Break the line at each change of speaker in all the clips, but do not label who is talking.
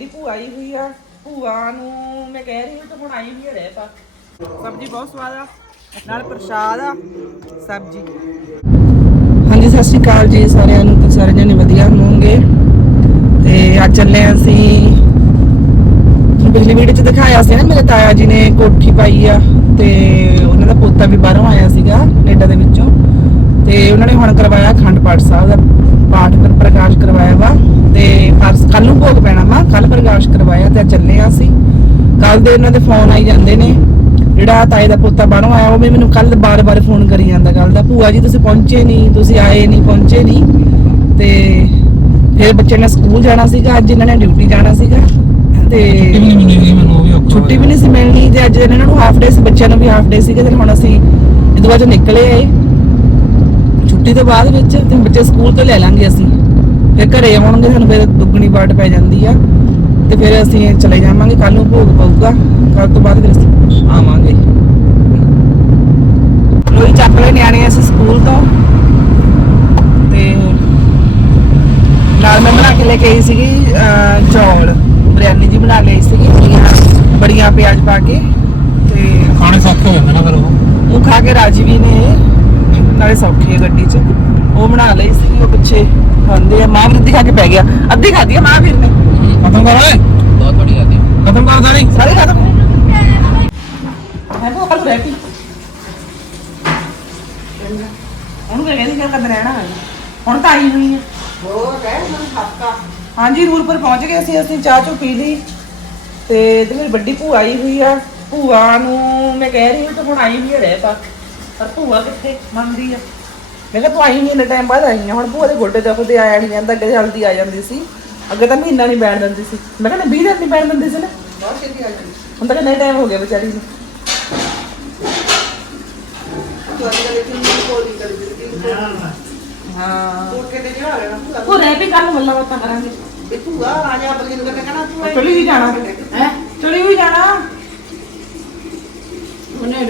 ਵੱਡੀ ਭੂਆ ਆਈ ਹੋਈ ਆ। ਭੂਆ ਨੂੰ ਮੈਂ ਕਹਿ ਰਹੀ ਹਾਂ ਕਿ ਹੁਣ ਆਈ ਹੋਈ ਹੈ ਰਹਿ ਪਾ। ਸਬਜ਼ੀ ਬਹੁਤ ਸਵਾਦ ਆ। ਨਾਲ ਪ੍ਰਸ਼ਾਦ ਆ, ਸਬਜ਼ੀ। ਹਾਂਜੀ, ਸਤਿ ਸ਼੍ਰੀ ਅਕਾਲ ਜੀ ਸਾਰਿਆਂ ਨੂੰ, ਤੇ ਸਾਰੇ ਜਣੇ ਵਧੀਆ ਹੋਵੋਗੇ। ਤੇ ਅੱਜ ਚੱਲੇ ਅਸੀਂ, ਪਿਛਲੀ ਵੀਡੀਓ ਚ ਦਿਖਾਇਆ ਸੀ ਨਾ ਮੇਰੇ ਤਾਇਆ ਜੀ ਨੇ ਕੋਠੀ ਪਾਈ ਆ, ਤੇ ਉਹਨਾਂ ਦਾ ਪੋਤਾ ਵੀ ਬਾਹਰੋਂ ਆਇਆ ਸੀਗਾ, ਕੈਨੇਡਾ ਦੇ ਵਿੱਚੋਂ। ਤੇ ਉਹਨਾਂ ਨੇ ਹੁਣ ਕਰਵਾਇਆ ਅਖੰਡ ਪਾਠ ਸਾਹਿਬ ਦਾ, ਪਾਠ ਪ੍ਰਕਾਸ਼ ਕਰਵਾਇਆ ਵਾ। ਪਰਸ ਕੱਲ ਨੂੰ ਭੋਗ ਪੈਣਾ ਵਾ। ਕੱਲ ਪ੍ਰਕਾਸ਼ ਕਰਵਾਇਆ ਤੇ ਚੱਲੇ ਆ ਅਸੀਂ। ਕੱਲ ਦੇ ਇਹਨਾਂ ਦੇ ਫੋਨ ਆਈ ਜਾਂਦੇ ਨੇ। ਜਿਹੜਾ ਤਾਏ ਦਾ ਪੋਤਾ ਬਾਹਰੋਂ ਆਇਆ, ਉਹ ਵੀ ਮੈਨੂੰ ਕੱਲ ਬਾਰ-ਬਾਰ ਫੋਨ ਕਰੀ ਜਾਂਦਾ। ਕੱਲ ਦਾ, ਭੂਆ ਜੀ, ਤੁਸੀਂ ਪਹੁੰਚੇ ਨਹੀਂ, ਤੁਸੀਂ ਆਏ ਨਹੀਂ, ਪਹੁੰਚੇ ਨਹੀਂ। ਤੇ ਫਿਰ ਬੱਚੇ ਨੇ ਸਕੂਲ ਜਾਣਾ ਸੀਗਾ, ਅੱਜ ਇਹਨਾਂ ਨੇ ਡਿਊਟੀ ਜਾਣਾ ਸੀਗਾ। ਤੇ ਛੁੱਟੀ ਵੀ ਨਹੀਂ ਸੀ ਮਿਲਣੀ ਤੇ ਅੱਜ ਇਹਨਾਂ ਨੂੰ ਹਾਫ ਡੇ ਸੀ, ਬੱਚਿਆਂ ਨੂੰ ਵੀ ਹਾਫ ਡੇ ਸੀਗੇ ਤੇ ਹੁਣ ਅਸੀਂ ਇਹਦੇ ਬਾਅਦ ਨਿਕਲੇ ਆਏ। ਛੁੱਟੀ ਤੋਂ ਬਾਅਦ ਵਿੱਚ ਤੇ ਬੱਚੇ ਸਕੂਲ ਤੋਂ ਲੈ ਲਾਂਗੇ ਅਸੀਂ। ਫਿਰ ਘਰੇ ਆਉਣਗੇ ਸਾਨੂੰ ਫਿਰ ਦੁੱਗਣੀ ਬਾਟ ਪੈ ਜਾਂਦੀ ਆ ਤੇ ਫਿਰ ਅਸੀਂ ਚਲੇ ਜਾਵਾਂਗੇ ਕੱਲ ਨੂੰ ਭੋਗ ਪਊਗਾ ਕੱਲ ਤੋਂ ਬਾਅਦ ਫਿਰ ਅਸੀਂ ਆਵਾਂਗੇ। ਲੋਈ ਚੱਕ ਲੈ ਨਿਆਣੇ ਅਸੀਂ ਸਕੂਲ ਤੋਂ ਤੇ ਨਾਲ ਮੈਂ ਬਣਾ ਕੇ ਲੈ ਕੇ ਆਈ ਸੀਗੀ ਚੌਲ। ਬਿਰਿਆਨੀ ਜੀ ਬਣਾ ਲਈ ਸੀਗੀ ਬੜੀਆਂ ਬੜੀਆਂ ਪਿਆਜ਼ ਪਾ ਕੇ ਤੇ
ਖਾਣੇ ਸੌਖੇ ਹੋ ਜਾਂਦੇ ਨਾ ਫਿਰ ਉਹ।
ਉਹ ਖਾ ਕੇ ਰਾਜੀ ਵੀ ਨੇ ਨਾਲੇ ਸੌਖੀ ਹੈ ਗੱਡੀ 'ਚ। ਉਹ ਬਣਾ ਲਈ ਸੀ ਉਹ ਪਿੱਛੇ ਖਾਂਦੇ ਆ। ਮਾਂ ਵੀ ਅੱਧੀ ਖਾ ਕੇ ਪੈ ਗਿਆ। ਅੱਧੀ ਖਾਦੀ ਆ ਮਾਂ ਵੀਰ ਨੇ।
ਖਤਮ ਕਰ ਓਏ। ਬਹੁਤ ਬੜੀ ਆਦੀ ਖਤਮ ਕਰ ਸਾਰੀ।
ਸਾਰੇ ਖਤਮ। ਹੈ ਉਹ ਰਹਿ ਪਈ ਉਹਨੂੰ ਕਿਹਾ ਕਹਿੰਦੀ ਕਿ ਕਦ ਰਹਿਣਾ ਹੈ। ਹੁਣ ਤਾਂ ਆਈ ਹੋਈ ਹੈ।
ਹੋਰ ਰਹਿ ਮਨ ਹੱਕਾ
ਹਾਂਜੀ ਰੂਲ ਪਰ ਪਹੁੰਚ ਗਏ ਅਸੀਂ। ਅਸੀਂ ਚਾਹ ਚੋ ਪੀ ਲਈ। ਤੇ ਇਹਦੇ ਮੇਰੀ ਵੱਡੀ ਭੂਆ ਆਈ ਹੋਈ ਆ। ਭੂਆ ਨੂੰ ਮੈਂ ਕਹਿ ਰਹੀ ਹਾਂ ਕਿ ਹੁਣ ਆਈ ਹੋਈ ਰਹਿ ਪਾ। ਪਰ ਭੂਆ ਕਿੱਥੇ? ਮੰਨਦੀ ਆ। ਮੈਂ ਕਿਹਾ ਤੂੰ ਆਈ ਨਹੀਂ ਇੰਨੇ ਟਾਈਮ ਬਾਅਦ ਆਈ ਆ ਹੁਣ ਭੂਆ ਦੇ ਗੋਡੇ ਦਰਦ ਆਇਆ ਨਹੀਂ ਜਾਂਦਾ ਅੱਗੇ ਜਲਦੀ ਆ ਜਾਂਦੀ ਸੀ। ਅੱਗੇ ਤਾਂ ਮਹੀਨਾ ਨਹੀਂ ਬੈਠ ਦਿੰਦੀ ਸੀ। ਮੈਂ ਕਹਿੰਦਾ 20 ਦਿਨ ਨਹੀਂ ਬੈਠ ਦਿੰਦੀ ਸੀ ਨਾ।
ਬਹੁਤ ਛੇਤੀ ਆ ਜਾਂਦੀ
ਹੁਣ ਤਾਂ ਕਿੰਨਾ ਟਾਈਮ ਹੋ ਗਿਆ ਵਿਚਾਰੀ ਨੂੰ।
ਤੁਹਾਡੀ ਗੱਲ ਕਿੰਨੀ ਕੋਲੀ ਕਰ ਦਿੱਤੀ
ਹਾਂ।
ਕੋਟ ਕੇ ਤੇ ਜਿਹੜਾ ਲੈਣਾ ਭੂਆ।
ਰਹਿ ਵੀ ਕੱਲ ਮੱਲਾ ਬਾਤਾਂ ਕਰਾਂਗੇ।
ਤੇ ਭੂਆ ਆ ਜਾ ਬਲੀ ਨੂੰ ਕਹਿੰਦਾ ਕਹਿਣਾ ਤੂੰ
ਚਲੀ ਵੀ ਜਾਣਾ।
ਹੈ?
ਚਲੀ ਵੀ ਜਾਣਾ।
ਉਹਨੇ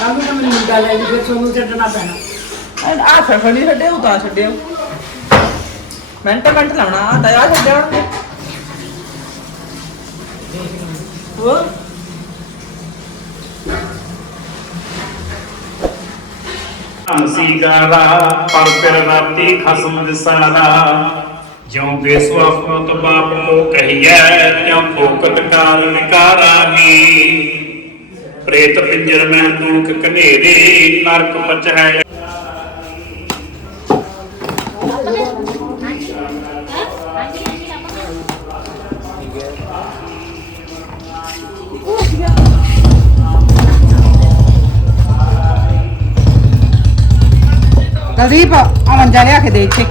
ਡਾਲੀ ਕਾਹਨੂੰ ਤਾਂ ਮੈਨੂੰ ਮੁੰਡਾ ਲੈ ਜੀ ਫਿਰ ਤੁਹਾਨੂੰ ਛੱਡਣਾ ਪੈਣਾ।
ਆ ਫੜ ਨਹੀਂ ਛੱਡੇ ਉਹ ਤਾਂ ਛੱਡਿਓ। ਮਿੰਟ ਮਿੰਟ ਲਾਉਣਾ ਆ ਤਾਂ ਆ ਛੱਡਿਆ। ਉਹ
ਸੀਗਾਰਾ ਪਰ ਫਿਰ ਰਾਤੀ ਖਸਮ ਦਿਸਾਰਾ ਜਿਉ ਬੇਸਵਾਫਤ ਬਾਪ ਮੋ ਕਹੀਐ ਤਿਉ ਫੋਕਤ ਕਾਰਨ ਕਾਰਾਹੀ ਪ੍ਰੇਤ ਪਿੰਜਰ ਮਹਿ ਦੂਖ ਕਨੇਰੇ ਨਰਕ ਪਚ ਹੈ
ਕੁਲਦੀਪ ਆ ਮੰਜਾ ਲਿਆ ਕੇ ਦੇ ਇੱਥੇ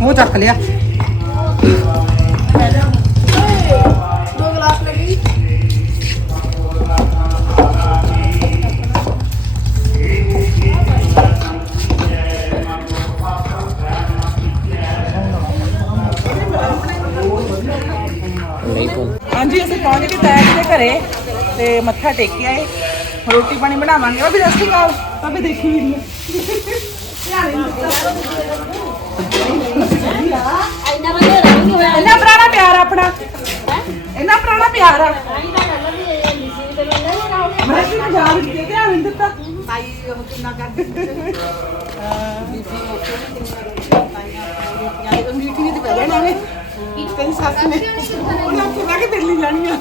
ਉਹ ਚੱਕ ਲਿਆ
ਘਰੇ ਤੇ ਮੱਥਾ ਟੇਕਿਆ ਏ ਰੋਟੀ ਪਾਣੀ ਬਣਾਵਾਂਗੇ। ਉਹ ਵੀ ਰਸਤੀ ਕਾਲ ਤਾਂ ਵੀ ਦੇਖੀ ਵੀਡੀਓ। ਇੰਨਾ ਪੁਰਾਣਾ ਪਿਆਰ ਆ ਆਪਣਾ। ਇੰਨਾ ਪੁਰਾਣਾ ਪਿਆਰ ਆ। ਮੈਂ ਕਿ ਨਾ ਜਾਣ ਕੇ ਧਿਆਨ ਨਹੀਂ ਦਿੱਤਾ।
ਤਾਈ ਉਹ ਕਿੰਨਾ ਕਰਦੀ ਅੰਗੀਠੀ ਤੇ ਪੈ ਜਾਣਾ ਨੇ ਤੇਰੀ ਸੱਸ ਨੇ
ਉਹਨਾਂ ਨੂੰ ਮੈਂ ਕਿ ਤੇਰੇ ਲਈ ਜਾਣੀ ਆ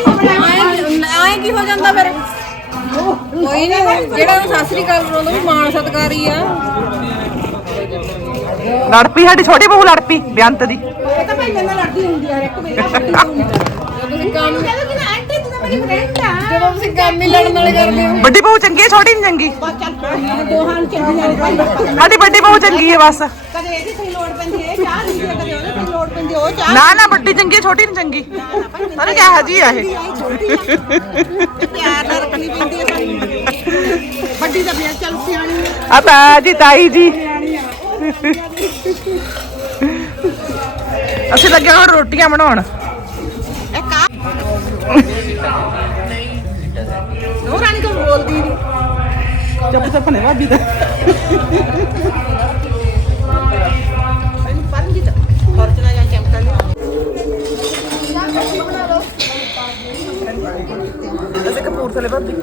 ਆਏ ਕੀ ਹੋ ਜਾਂਦਾ ਫਿਰ ਕੋਈ ਨਹੀਂ ਜਿਹੜਾ ਸਤਿ ਸ੍ਰੀ ਅਕਾਲ ਬੁਲਾਉਂਦਾ ਵੀ ਮਾਣ ਸਤਿਕਾਰੀ ਆ
ਲੜ ਪਈ ਸਾਡੀ ਛੋਟੀ ਬਹੂ ਲੜ ਪਈ ਬੇਅੰਤ ਦੀ।
ਇਹ ਤਾਂ ਭਾਈ ਮੇਰੇ ਨਾਲ ਲੜਦੀ ਹੁੰਦੀ ਆ ਇੱਕ ਮੇਰੇ ਨਾਲ
ਤੁਸੀਂ ਕੰਮ ਜਦੋਂ ਤੁਸੀਂ ਕੰਮ ਹੀ ਲੜਨ ਵਾਲੇ ਕਰਦੇ ਹੋ
ਵੱਡੀ ਬਹੂ ਚੰਗੀ ਹੈ ਛੋਟੀ ਨਹੀਂ ਚੰਗੀ?
ਦੋਹਾਂ ਨੂੰ ਚੰਗੀਆਂ ਨੇ ਭਾਈ
ਸਾਡੀ ਵੱਡੀ ਬਹੂ ਚੰਗੀ ਹੈ ਬਸ।
ਕਦੇ ਇਹਦੀ ਕੋਈ ਲੋੜ ਪੈਂਦੀ ਹੈ ਚਾਹ ਦੀ ਕਦੇ ਉਹਦੇ ਕੋਈ ਲੋੜ ਪੈਂਦੀ ਹੈ, ਉਹ ਚਾਹ
ਨਾ ਨਾ ਵੱਡੀ ਚੰਗੀ ਹੈ ਛੋਟੀ ਨਹੀਂ ਚੰਗੀ। ਪਤਾ ਕਿਹੋ ਜੀ ਆ ਇਹ।
ਆਈ ਛੋਟੀ ਆ ਪਿਆਰ ਨਾਲ ਰੱਖਣੀ ਪੈਂਦੀ ਹੈ ਸਾਨੂੰ। ਵੱਡੀ ਤਾਂ ਫਿਰ ਚੱਲ ਸਿਆਣੀ ਹੈ
ਆ ਤਾ ਜੀ ਤਾਈ ਜੀ। ਅਸੀਂ ਲੱਗੇ ਹੁਣ ਰੋਟੀਆਂ ਬਣਾਉਣ।
ਨੂਰ ਰਾਣੀ ਕੋ ਬੋਲਦੀ ਨਹੀਂ
ਚੁੱਪ ਤਾਂ ਭਨੇ ਭਾਬੀ ਦਾ। ਅਸੀਂ ਕਪੂਰਥਲੇ ਭਾਬੀ।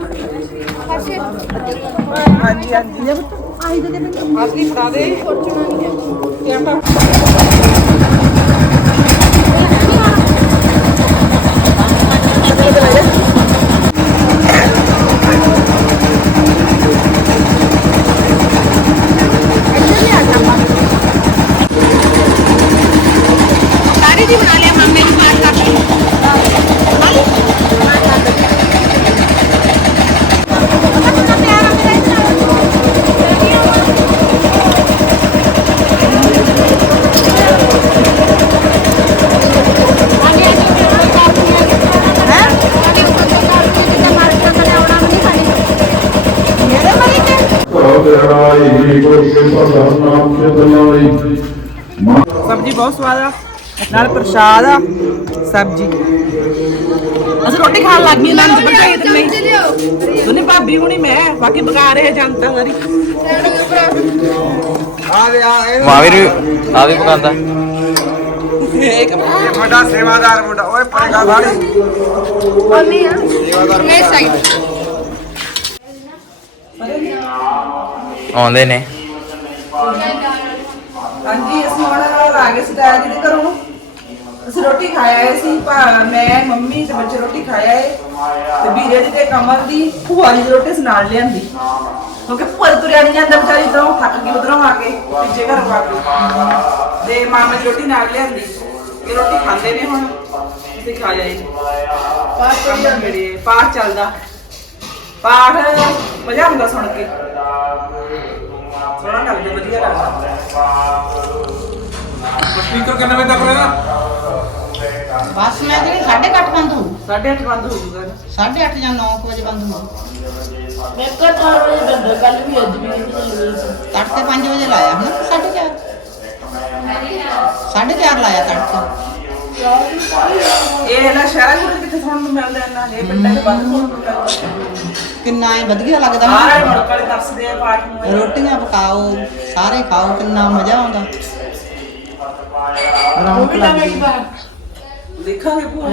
ਹਾਂਜੀ ਹਾਂਜੀ। ਆਈ ਦੇ ਮੈਨੂੰ ਆਪਣੀ ਫੜਾ ਦੇ। ਫੋਰਚੂਨ ਨਹੀਂ
ਹੈ ਜੀ ਬਣਾ ਲਿਆ ਮਾਮੇ ਨੂੰ ਪਾਸ
ਸਬਜ਼ੀ ਬਹੁਤ ਸਵਾਦ ਆ। ਨਾਲ ਪ੍ਰਸ਼ਾਦ ਆ ਸਬਜ਼ੀ। ਅਸੀਂ ਰੋਟੀ ਖਾਣ ਲੱਗ ਗਏ ਲੰਚ ਬਣਾਈ ਤੇ ਨਹੀਂ। ਦੋਨੇ ਭਾਬੀ ਹੁਣੀ ਮੈਂ ਬਾਕੀ ਪਕਾ ਰਹੇ ਜਨਤਾ ਸਾਰੀ।
ਮਾਵੀਰ ਆ ਵੀ ਪਕਾਉਂਦਾ।
ਇੱਕ
ਵੱਡਾ ਸੇਵਾਦਾਰ ਮੁੰਡਾ ਓਏ ਪਰੇਗਾ ਸਾੜੀ
ਨਹੀਂ ਸਾਈਡ
ਆਉਂਦੇ ਨੇ।
ਹਾਂਜੀ, ਅਸੀਂ ਹੁਣ ਆ ਗਏ ਸੀ ਤਾਇਆ ਜੀ ਦੇ ਘਰੋਂ। ਅਸੀਂ ਰੋਟੀ ਖਾਇਆ ਆਏ ਸੀ, ਭਾ- ਮੈਂ, ਮੰਮੀ ਤੇ ਬੱਚੇ ਰੋਟੀ ਖਾਇਆ ਏ। ਤੇ ਵੀਰੇ ਦੀ ਤੇ ਕਮਰ ਦੀ ਭੂਆ ਜੀ ਦੀ ਰੋਟੀ ਅਸੀਂ ਨਾਲ ਲਿਆਂਦੀ। ਕਿਉਂਕਿ ਭੂਆ ਦੀ ਤੁਰਿਆ ਨਹੀਂ ਜਾਂਦਾ ਵਿਚਾਰੀ ਇਧਰੋਂ, ਥੱਕ ਗਈ ਉਧਰੋਂ ਆ ਕੇ, ਪਿੱਛੇ ਘਰ ਆ ਕੇ ਤੇ ਮਾਮਾ ਦੀ ਰੋਟੀ ਨਾਲ ਲਿਆਂਦੀ। ਇਹ ਰੋਟੀ ਖਾਂਦੇ ਨੇ ਹੁਣ। ਅਸੀਂ ਖਾ ਜਾਏ ਪਾਠ ਚੱਲਦਾ ਮੇਰੇ, ਪਾਠ ਚੱਲਦਾ। ਪਾਠ ਮਜ਼ਾ ਆਉਂਦਾ ਸੁਣ ਕੇ। ਸੋਹਣਾ ਲੱਗਦਾ ਵਧੀਆ ਲੱਗਦਾ।
ਸਪੀਕਰ ਕਿੰਨੇ ਵਜੇ ਤੱਕ ਰਹੇਗਾ
ਬਸ ਮੈਂ ਜਿਹੜੀ 8:30 ਬੰਦ ਹੋਊ।
ਸਾਢੇ ਅੱਠ ਬੰਦ ਹੋ ਜੂਗਾ
8:30 ਜਾਂ 9 ਵਜੇ ਬੰਦ ਹੋਊ।
ਮੈਂ ਕਾ 4 ਵਜੇ ਬੰਦਾ ਕੱਲ ਵੀ ਅੱਜ ਵੀ ਨਹੀਂ ਚੱਲੀ
ਤੜਕੇ 5 ਵਜੇ ਲਾਇਆ ਹਨਾ 4:30 4:30 ਲਾਇਆ ਤੜਕੇ।
ਇਹ ਨਾ ਸ਼ਹਿਰਾਂ ਦੇ ਵਿੱਚ ਕਿੱਥੇ ਸੁਣਨ ਨੂੰ ਮਿਲਦਾ ਇਹਨਾਂ ਇਹ ਪਿੰਡਾਂ ਦੇ ਬੰਦ ਹੋਣ ਨੂੰ ਮਿਲਦਾ।
ਕਿੰਨਾ ਐ ਵਧੀਆ ਲੱਗਦਾ।
ਸਾਰੇ
ਨਾ
ਮੁੜਕ ਵਾਲੇ ਦੱਸਦੇ ਆ ਪਾਠ ਨੂੰ।
ਰੋਟੀਆਂ ਪਕਾਓ ਸਾਰੇ ਖਾਓ ਕਿੰਨਾ ਮਜ਼ਾ ਆਉਂਦਾ। ਰੌਣਕ ਲੱਗਦੀ
ਦੇਖਾਂਗੇ ਭੂਆ।